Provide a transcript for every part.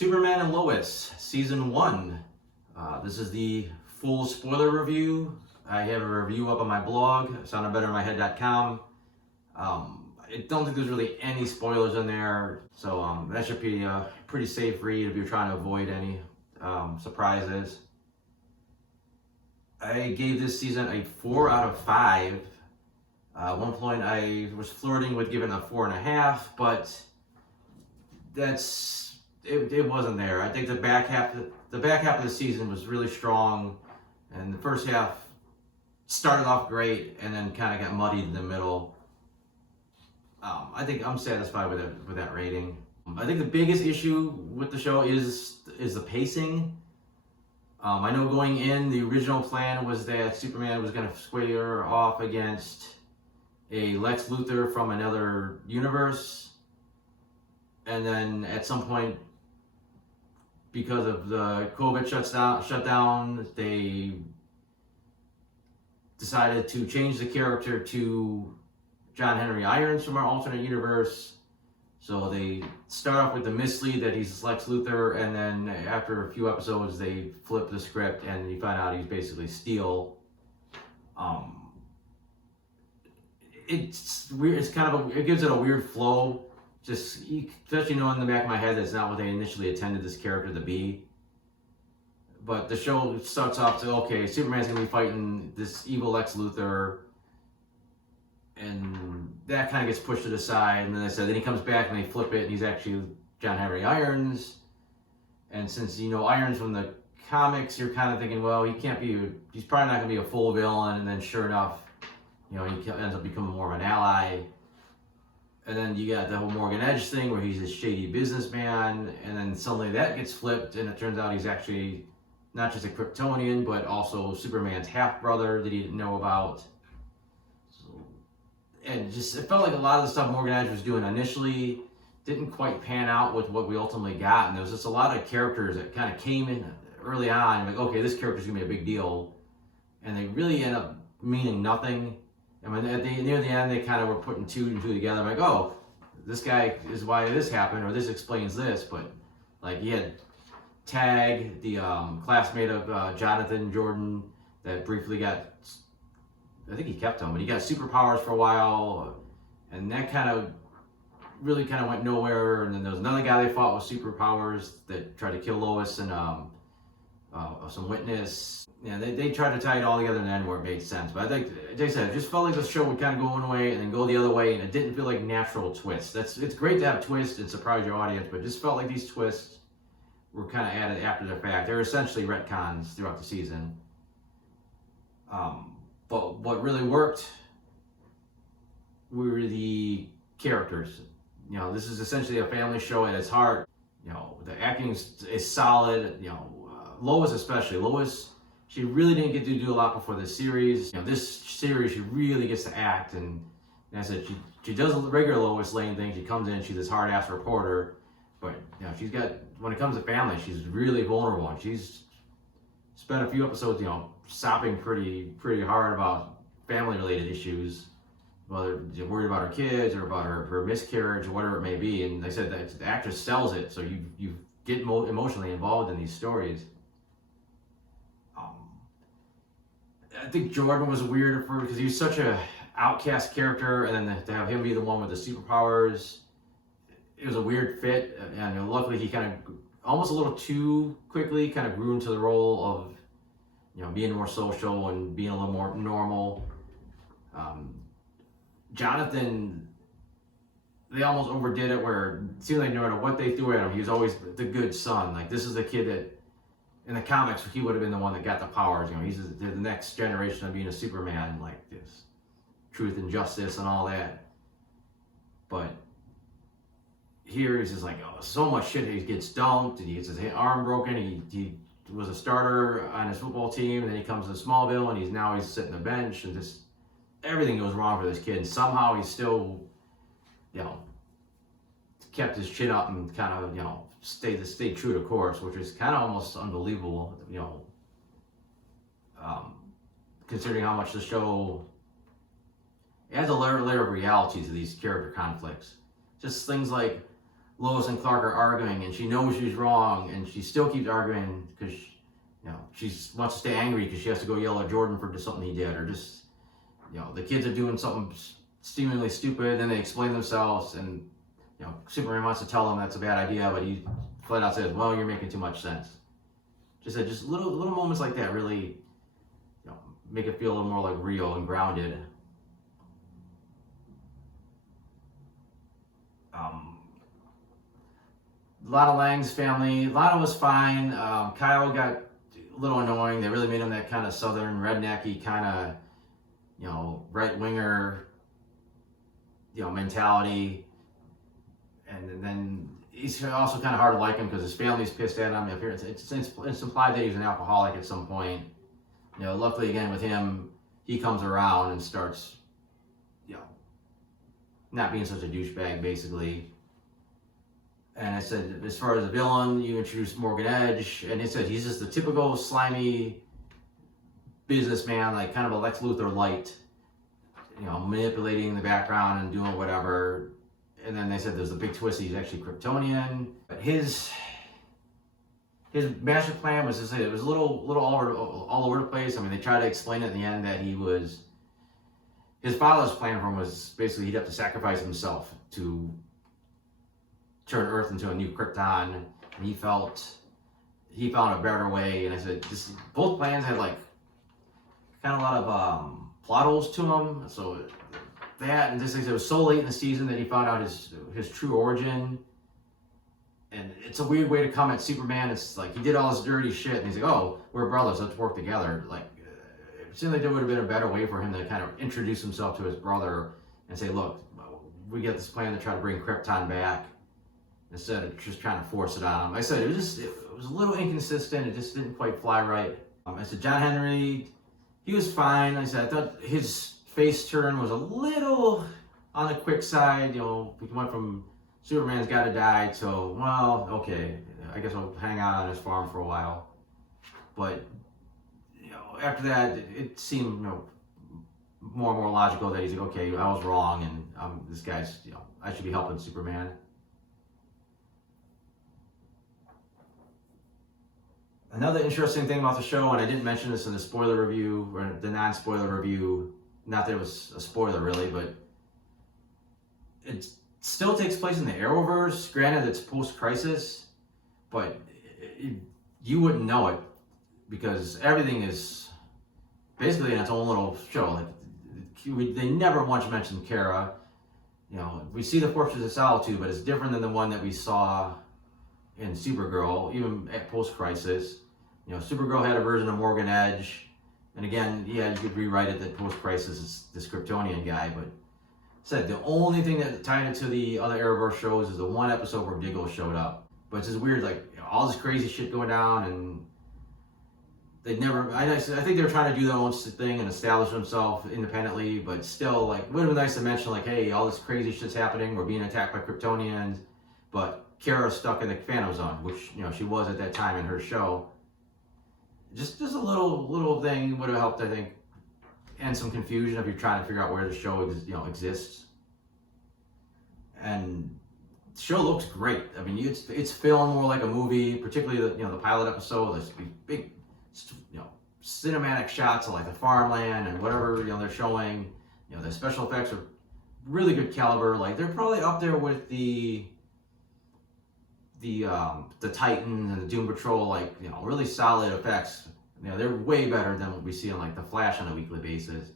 Superman and Lois, Season 1. This is the full spoiler review. I have a review up on my blog, soundedbettermyhead.com. I don't think there's really any spoilers in there, so that should be a pretty safe read if you're trying to avoid any surprises. I gave this season a 4 out of 5. At one point I was flirting with giving a 4.5, but it wasn't there. I think the back half of the season was really strong, and the first half started off great and then kind of got muddied in the middle. I think I'm satisfied with that rating. I think the biggest issue with the show is the pacing. I know going in, the original plan was that Superman was going to square off against a Lex Luthor from another universe, and then at some point, because of the COVID shutdown, they decided to change the character to John Henry Irons from our alternate universe. So they start off with the mislead that he's Lex Luthor, and then after a few episodes, they flip the script and you find out he's basically Steel. It's weird. It's kind of it gives it a weird flow. Just especially knowing in the back of my head that's not what they initially intended this character to be. But the show starts off to, okay, Superman's gonna be fighting this evil Lex Luthor, and that kind of gets pushed to the side. And then he comes back and they flip it, and he's actually John Henry Irons. And since you know Irons from the comics, you're kind of thinking, well, he's probably not gonna be a full villain. And then sure enough, he ends up becoming more of an ally. And then you got the whole Morgan Edge thing where he's a shady businessman, and then suddenly that gets flipped, and it turns out he's actually not just a Kryptonian, but also Superman's half-brother that he didn't know about. And it felt like a lot of the stuff Morgan Edge was doing initially didn't quite pan out with what we ultimately got, and there was just a lot of characters that kind of came in early on, like, okay, this character's gonna be a big deal, and they really end up meaning nothing. And when near the end, they kind of were putting two and two together. I'm like, oh, this guy is why this happened, or this explains this. But like, you had Tag, the classmate of Jonathan Jordan, that briefly got, I think he kept him, but he got superpowers for a while, and that really went nowhere. And then there was another guy they fought with superpowers that tried to kill Lois and some witness. Yeah, they tried to tie it all together in the end where it made sense. But I think, like I said, it just felt like the show would kind of go one way and then go the other way, and it didn't feel like natural twists. It's great to have twists and surprise your audience, but it just felt like these twists were kind of added after the fact. They're essentially retcons throughout the season. But what really worked were the characters. This is essentially a family show at its heart. The acting is solid. Lois especially. Lois, she really didn't get to do a lot before this series. This series, she really gets to act, and as I said, she does the regular Lois Lane thing. She comes in, she's this hard-ass reporter, but she's got, when it comes to family, she's really vulnerable, and she's spent a few episodes, sopping pretty hard about family-related issues, whether you're worried about her kids or about her miscarriage or whatever it may be. And they said that the actress sells it, so you get emotionally involved in these stories. I think Jordan was weird at first because he was such a outcast character, and then to have him be the one with the superpowers, it was a weird fit. And luckily, he kind of almost a little too quickly kind of grew into the role of being more social and being a little more normal. Jonathan, they almost overdid it where it seemed like no matter what they threw at him, he was always the good son. Like, this is the kid that in the comics, he would have been the one that got the powers. He's the next generation of being a Superman, like this truth and justice and all that. But here he's just like, oh, so much shit. He gets dumped, and he gets his arm broken. He was a starter on his football team, and then he comes to Smallville, and he's sitting on the bench, and just everything goes wrong for this kid. And somehow he's still, kept his chin up and kind of, stayed true to course, which is kind of almost unbelievable, considering how much the show adds a layer of reality to these character conflicts. Just things like Lois and Clark are arguing, and she knows she's wrong, and she still keeps arguing because she wants to stay angry because she has to go yell at Jordan for something he did, or just the kids are doing something seemingly stupid, and they explain themselves, and Superman wants to tell them that's a bad idea, but he flat out says, "Well, you're making too much sense." Just little moments like that really make it feel a little more like real and grounded. Lana Lang's family, Lana was fine. Kyle got a little annoying. They really made him that kind of southern rednecky kind of right winger mentality, and then he's also kind of hard to like him because his family's pissed at him. It's implied that he's an alcoholic at some point. Luckily again with him, he comes around and starts, not being such a douchebag basically. And I said, as far as the villain, you introduced Morgan Edge, and he said he's just the typical slimy businessman, like kind of a Lex Luthor light, manipulating the background and doing whatever. And then they said there's a big twist, he's actually Kryptonian. But his master plan was to say it was a little all over the place. I mean, they tried to explain it in the end that his father's plan for him was basically he'd have to sacrifice himself to turn Earth into a new Krypton, and he found a better way. And I said, both plans had like kind of a lot of plot holes to them. So that, and it was so late in the season that he found out his true origin. And it's a weird way to come at Superman. It's like he did all this dirty shit, and he's like, "Oh, we're brothers. Let's work together." Like, it seemed like there would have been a better way for him to kind of introduce himself to his brother and say, "Look, we got this plan to try to bring Krypton back," instead of just trying to force it on him. I said it was a little inconsistent. It just didn't quite fly right. I said John Henry, he was fine. I said I thought his face turn was a little on the quick side. We went from Superman's got to die to, well, okay, I guess I'll hang out on his farm for a while. But after that, it seemed more and more logical that he's like, okay, I was wrong, and this guy's I should be helping Superman. Another interesting thing about the show, and I didn't mention this in the spoiler review, or the non-spoiler review, not that it was a spoiler really, but it still takes place in the Arrowverse. Granted, it's post-crisis, but you wouldn't know it because everything is basically in its own little show. Like they never once mentioned Kara. We see the Fortress of Solitude, but it's different than the one that we saw in Supergirl, even at post-crisis. Supergirl had a version of Morgan Edge, and again, yeah, you could rewrite it that post-crisis is this Kryptonian guy, but said the only thing that tied it to the other Arrowverse shows is the one episode where Diggle showed up. But it's just weird, like all this crazy shit going down, and they never. I think they were trying to do their own thing and establish themselves independently, but still, like, would have been nice to mention, like, hey, all this crazy shit's happening. We're being attacked by Kryptonians, but Kara's stuck in the Phantom Zone, which she was at that time in her show. Just a little thing would have helped, I think, and some confusion if you're trying to figure out where the show exists. And the show looks great. I mean, it's filmed more like a movie, particularly the pilot episode. There's big cinematic shots of like the farmland and whatever they're showing. The special effects are really good caliber. Like they're probably up there with the Titans and the Doom Patrol. Like really solid effects. They're way better than what we see on like the Flash on a weekly basis.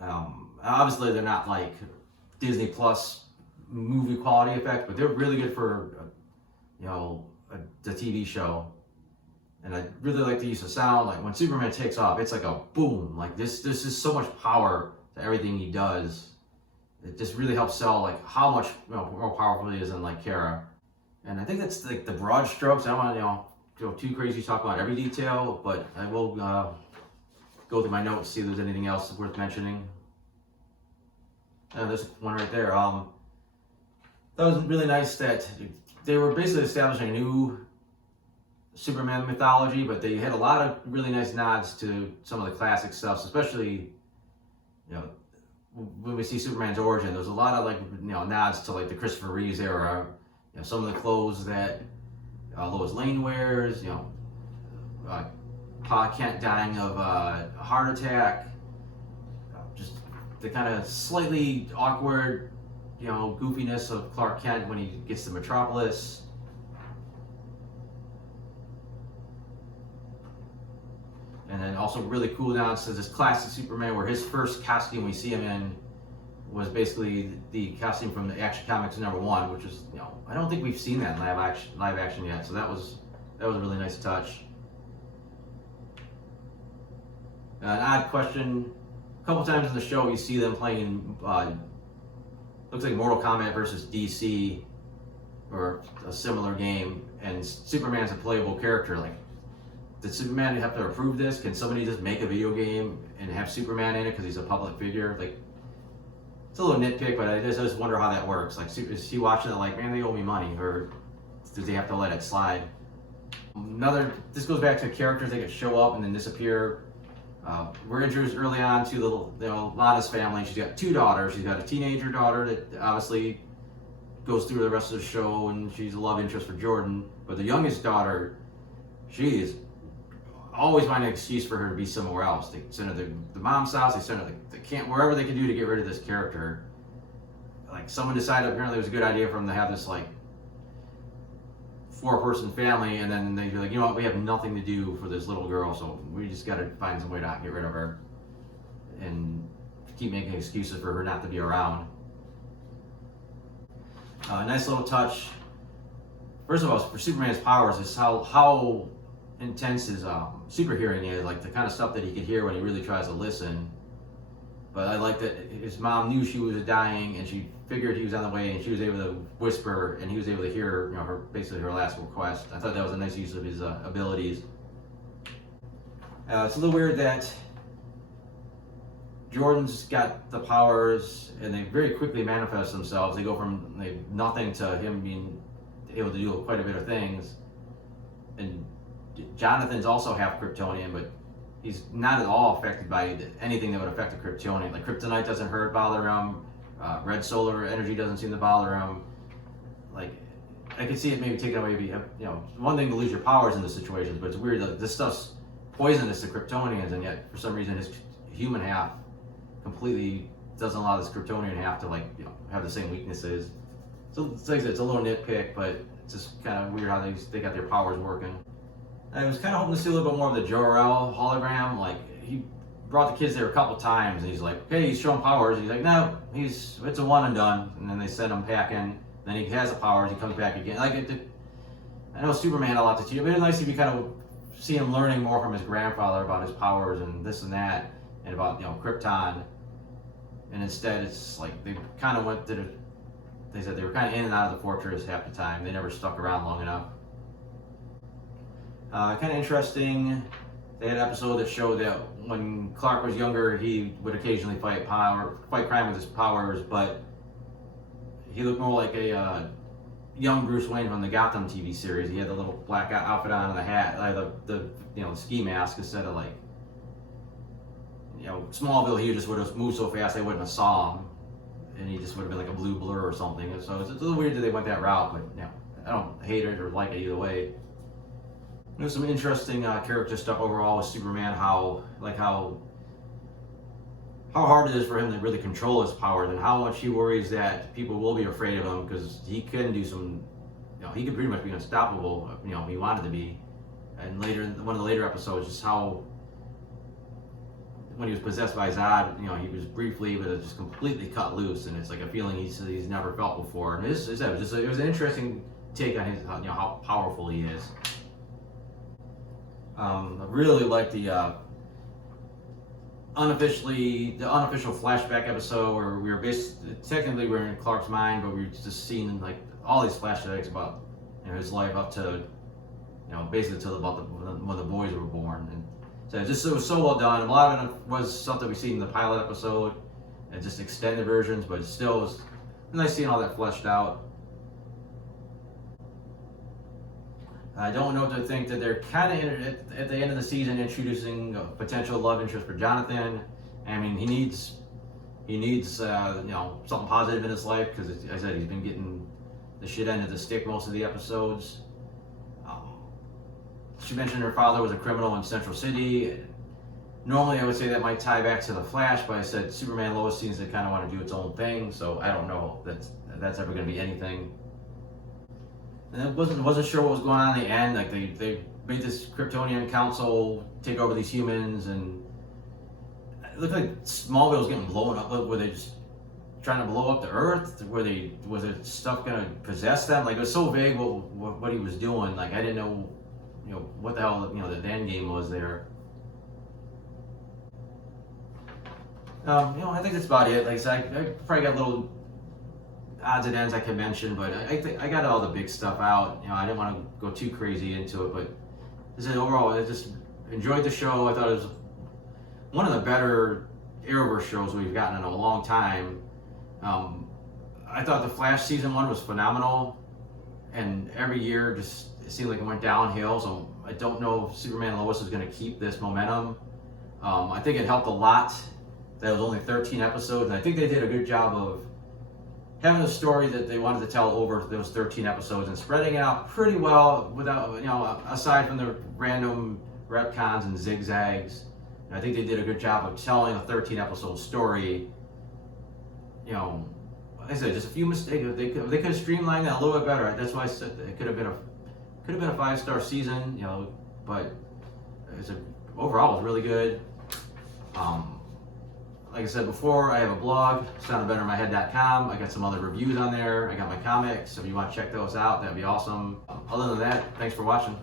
Obviously, they're not like Disney Plus movie quality effects, but they're really good for the TV show. And I really like the use of sound. Like when Superman takes off, it's like a boom. Like this is so much power to everything he does. It just really helps sell like how much more powerful he is than like Kara. And I think that's like the broad strokes. I don't want to go too crazy to talk about every detail, but I will go through my notes, see if there's anything else worth mentioning. There's one right there. That was really nice that they were basically establishing a new Superman mythology, but they had a lot of really nice nods to some of the classic stuff, especially when we see Superman's origin, there's a lot of like nods to like the Christopher Reeves era. Some of the clothes that Lois Lane wears. Pa Kent dying of a heart attack. Just the kind of slightly awkward, goofiness of Clark Kent when he gets to Metropolis. And then also really cool nods to this classic Superman, where his first costume we see him in was basically the costume from the Action Comics #1, which is, I don't think we've seen that in live action yet. So that was a really nice touch. An odd question: a couple times in the show, you see them playing. Looks like Mortal Kombat versus DC, or a similar game, and Superman's a playable character. Like, did Superman have to approve this? Can somebody just make a video game and have Superman in it because he's a public figure? Like, it's a little nitpick, but I just wonder how that works. Like, is he watching it like, man, they owe me money, or does he have to let it slide? This goes back to characters that show up and then disappear. We're introduced early on to Lana's family. She's got 2 daughters. She's got a teenager daughter that obviously goes through the rest of the show, and she's a love interest for Jordan. But the youngest daughter, she is always find an excuse for her to be somewhere else. They send her to the mom's house. They send her to the camp, wherever they can do to get rid of this character. Like, someone decided apparently it was a good idea for them to have this like 4-person family, and then they'd be like, what, we have nothing to do for this little girl, so we just got to find some way to get rid of her, and keep making excuses for her not to be around. Nice little touch. First of all, for Superman's powers, is how intense his super hearing is, like the kind of stuff that he could hear when he really tries to listen. But I like that his mom knew she was dying, and she figured he was on the way, and she was able to whisper, and he was able to hear, basically her last request. I thought that was a nice use of his abilities. It's a little weird that Jordan's got the powers, and they very quickly manifest themselves. They go from nothing to him being able to do quite a bit of things. And Jonathan's also half Kryptonian, but he's not at all affected by anything that would affect a Kryptonian. Like, kryptonite doesn't bother him. Red solar energy doesn't seem to bother him. Like, I could see it maybe taking away, one thing to lose your powers in this situations, but it's weird that this stuff's poisonous to Kryptonians, and yet for some reason his human half completely doesn't allow this Kryptonian half to have the same weaknesses. So it's a little nitpick, but it's just kind of weird how they got their powers working. I was kind of hoping to see a little bit more of the Jor-El hologram. Like, he brought the kids there a couple times, and he's like, okay, he's showing powers. He's like, no, it's a one and done. And then they send him packing. Then he has the powers. He comes back again. Like, I know Superman had a lot to teach, but it's nice if you kind of see him learning more from his grandfather about his powers and this and that, and about Krypton. And instead, it's like they kind of went to they said they were kind of in and out of the fortress half the time. They never stuck around long enough. Kind of interesting. They had an episode that showed that when Clark was younger, he would occasionally fight crime with his powers, but he looked more like a young Bruce Wayne from the Gotham TV series. He had the little black outfit on and the hat, the ski mask, instead of Smallville. He just would have moved so fast they wouldn't have saw him, and he just would have been like a blue blur or something. So it's a little weird that they went that route, but I don't hate it or like it either way. There's some interesting character stuff overall with Superman. How hard it is for him to really control his powers, and how much he worries that people will be afraid of him, because he can do some, he could pretty much be unstoppable, if he wanted to be. And later, in one of the later episodes, just how when he was possessed by Zod, he was briefly, but it was just completely cut loose, and it's like a feeling he's never felt before. And it was an interesting take on his, how powerful he is. I really like the unofficial flashback episode where we were technically we're in Clark's mind, but we were just seeing like all these flashbacks about his life up to basically till about when the boys were born, and so it was so well done. A lot of it was something we see in the pilot episode and just extended versions, but it still was nice seeing all that fleshed out. I don't know what to think that they're kind of at the end of the season introducing a potential love interest for Jonathan. I mean, he needs he needs something positive in his life, because I said he's been getting the shit end of the stick most of the episodes. She mentioned her father was a criminal in Central City. Normally I would say that might tie back to the Flash, but I said Superman Lois seems to kind of want to do its own thing, so I don't know if that's ever going to be anything. And I wasn't sure what was going on in the end. Like they made this Kryptonian council take over these humans, and it looked like Smallville was getting blown up. Were they just trying to blow up the Earth? Was it stuff gonna possess them? Like, it was so vague what he was doing. Like, I didn't know, what the hell the end game was there. I think that's about it. Like I said, I probably got little odds and ends I can mention, but I think I got all the big stuff out. I didn't want to go too crazy into it, but as I said, overall, I just enjoyed the show. I thought it was one of the better Arrowverse shows we've gotten in a long time. I thought the Flash season 1 was phenomenal, and every year just it seemed like it went downhill. So I don't know if Superman and Lois is going to keep this momentum. I think it helped a lot that it was only 13 episodes, and I think they did a good job of having a story that they wanted to tell over those 13 episodes and spreading it out pretty well without, aside from the random retcons and zigzags. And I think they did a good job of telling a 13 episode story. Like I said, just a few mistakes. They could have streamlined that a little bit better. That's why I said it could have been a 5-star season, but overall it was really good. Like I said before, I have a blog, soundofbettermyhead.com. I got some other reviews on there. I got my comics, so if you want to check those out, that'd be awesome. Other than that, thanks for watching.